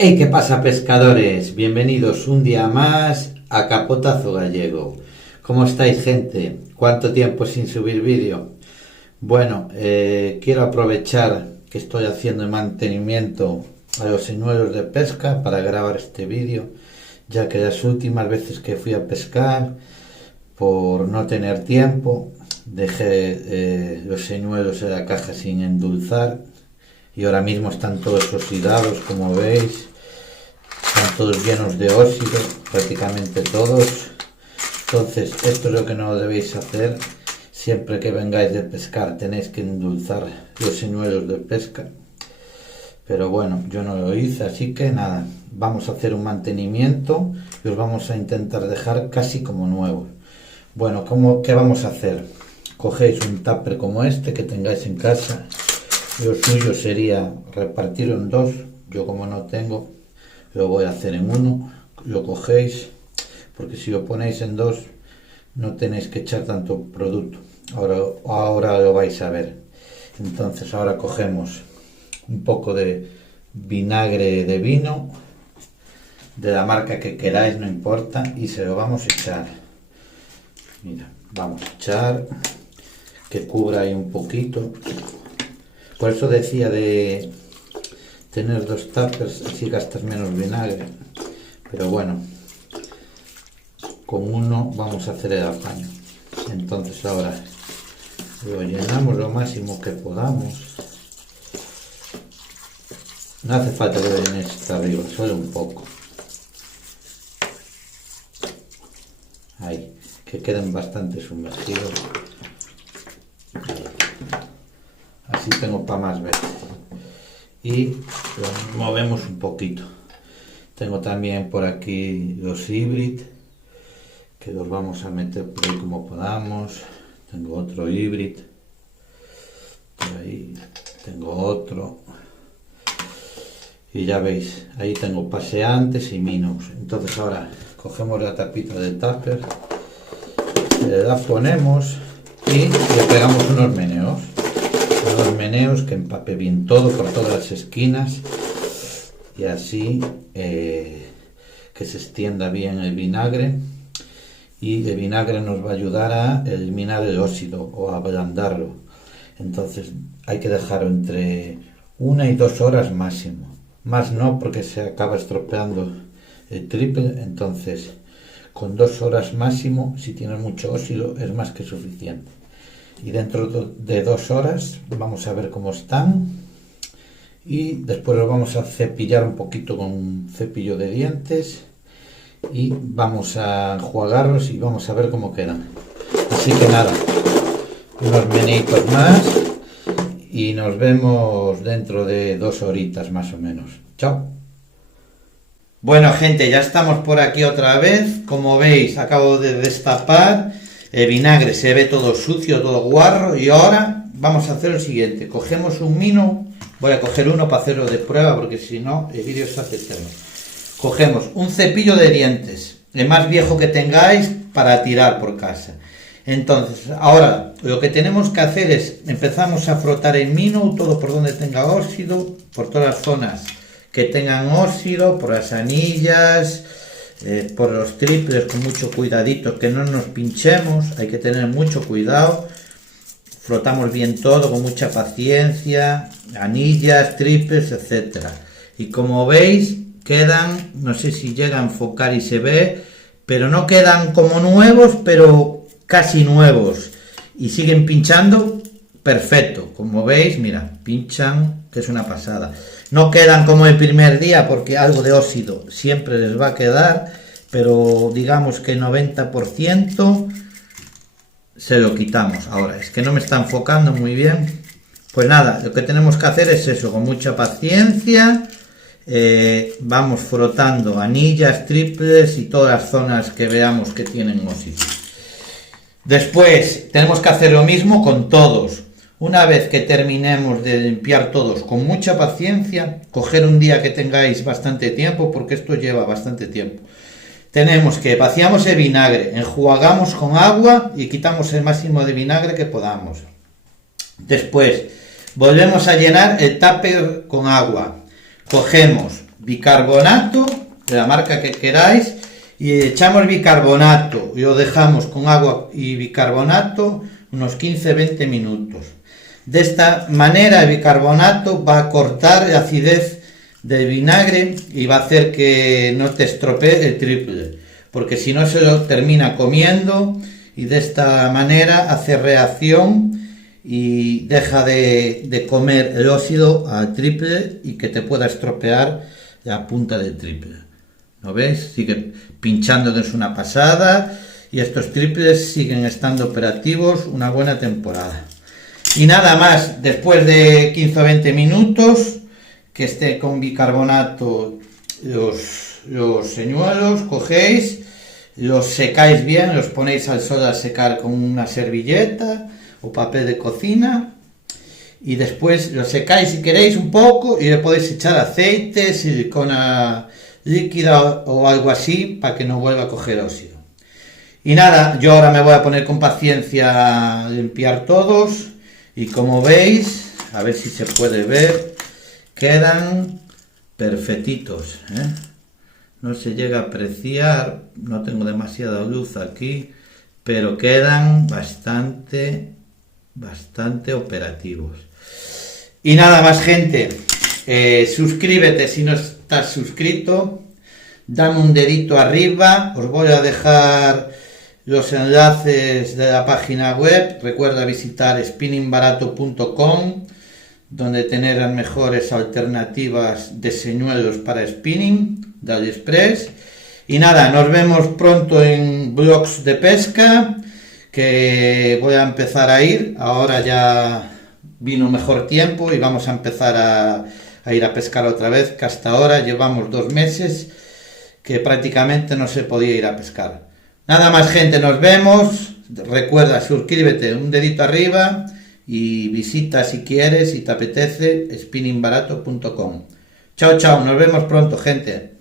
Hey, ¿qué pasa, pescadores? Bienvenidos un día más a Capotazo Gallego. ¿Cómo estáis, gente? ¿Cuánto tiempo sin subir vídeo? Bueno, quiero aprovechar que estoy haciendo el mantenimiento a los señuelos de pesca para grabar este vídeo, ya que las últimas veces que fui a pescar, por no tener tiempo, dejé los señuelos en la caja sin endulzar y ahora mismo están todos oxidados, como veis. Están todos llenos de óxido, prácticamente todos. Entonces, esto es lo que no debéis hacer. Siempre que vengáis de pescar tenéis que endulzar los señuelos de pesca. Pero bueno, yo no lo hice, así que nada, vamos a hacer un mantenimiento y os vamos a intentar dejar casi como nuevos. Bueno, ¿qué vamos a hacer? Cogéis un tupper como este que tengáis en casa. Lo suyo sería repartirlo en dos. Yo, como no tengo, lo voy a hacer en uno. Lo cogéis, porque si lo ponéis en dos no tenéis que echar tanto producto. Ahora lo vais a ver. Entonces ahora cogemos un poco de vinagre de vino, de la marca que queráis, no importa, y se lo vamos a echar. Mira, vamos a echar que cubra ahí un poquito. Por eso decía de tener dos tuppers, así gastas menos vinagre. Pero bueno, con uno vamos a hacer el apaño. Entonces ahora lo llenamos lo máximo que podamos. No hace falta que lo llenéis hasta arriba, solo un poco. Ahí, que queden bastante sumergidos. Así tengo para más veces. Y lo movemos un poquito. Tengo también por aquí los híbridos, que los vamos a meter por ahí como podamos. Tengo otro híbrido, por ahí tengo otro, y ya veis, ahí tengo paseantes y minos. Entonces ahora cogemos la tapita del tupper, la ponemos y le pegamos unos meneos que empape bien todo por todas las esquinas, y así que se extienda bien el vinagre. Y el vinagre nos va a ayudar a eliminar el óxido o a ablandarlo. Entonces hay que dejarlo entre 1 y 2 horas máximo. Más no, porque se acaba estropeando el triple. Entonces con 2 horas máximo, si tienes mucho óxido, es más que suficiente. Y dentro de 2 horas vamos a ver cómo están. Y después lo vamos a cepillar un poquito con un cepillo de dientes. Y vamos a enjuagarlos y vamos a ver cómo quedan. Así que nada, unos meneitos más y nos vemos dentro de 2 horitas más o menos. Chao. Bueno, gente, ya estamos por aquí otra vez. Como veis, acabo de destapar el vinagre, se ve todo sucio, todo guarro, y ahora vamos a hacer lo siguiente. Cogemos un mino, voy a coger uno para hacerlo de prueba porque si no el vídeo se hace eterno. Cogemos un cepillo de dientes, el más viejo que tengáis, para tirar por casa. Entonces, ahora lo que tenemos que hacer es, empezamos a frotar el mino, todo por donde tenga óxido, por todas las zonas que tengan óxido, por las anillas, por los triples, con mucho cuidadito, que no nos pinchemos, hay que tener mucho cuidado. Frotamos bien todo, con mucha paciencia, anillas, triples, etcétera. Y como veis, quedan, no sé si llega a enfocar y se ve, pero no quedan como nuevos, pero casi nuevos. Y siguen pinchando perfecto. Como veis, mira, pinchan, que es una pasada. No quedan como el primer día, porque algo de óxido siempre les va a quedar, pero digamos que 90% se lo quitamos. Ahora, es que no me está enfocando muy bien. Pues nada, lo que tenemos que hacer es eso, con mucha paciencia. Vamos frotando anillas, triples y todas las zonas que veamos que tienen óxido. Después tenemos que hacer lo mismo con todos. Una vez que terminemos de limpiar todos con mucha paciencia, coger un día que tengáis bastante tiempo, porque esto lleva bastante tiempo. Tenemos que vaciamos el vinagre, enjuagamos con agua y quitamos el máximo de vinagre que podamos. Después volvemos a llenar el tupper con agua. Cogemos bicarbonato, de la marca que queráis, y echamos bicarbonato y lo dejamos con agua y bicarbonato unos 15-20 minutos. De esta manera el bicarbonato va a cortar la acidez del vinagre y va a hacer que no te estropee el triple, porque si no se lo termina comiendo, y de esta manera hace reacción y deja de comer el óxido al triple y que te pueda estropear la punta del triple. ¿No veis? Sigue pinchando desde una pasada y estos triples siguen estando operativos una buena temporada. Y nada más, después de 15 o 20 minutos que esté con bicarbonato los señuelos, cogéis, los secáis bien, los ponéis al sol a secar con una servilleta o papel de cocina, y después los secáis si queréis un poco y le podéis echar aceite, silicona líquida o algo así para que no vuelva a coger óxido. Y nada, yo ahora me voy a poner con paciencia a limpiar todos, y como veis, a ver si se puede ver, quedan perfectitos, ¿eh? No se llega a apreciar, no tengo demasiada luz aquí, pero quedan bastante operativos. Y nada más, gente, suscríbete si no estás suscrito, dame un dedito arriba, os voy a dejar los enlaces de la página web, recuerda visitar spinningbarato.com, donde tener las mejores alternativas de señuelos para spinning de AliExpress. Y nada, nos vemos pronto en blogs de pesca, que voy a empezar a ir, ahora ya vino mejor tiempo y vamos a empezar a ir a pescar otra vez, que hasta ahora llevamos 2 meses que prácticamente no se podía ir a pescar. Nada más, gente, nos vemos, recuerda, suscríbete, un dedito arriba, y visita si quieres, si te apetece, spinningbarato.com. Chao, chao, nos vemos pronto, gente.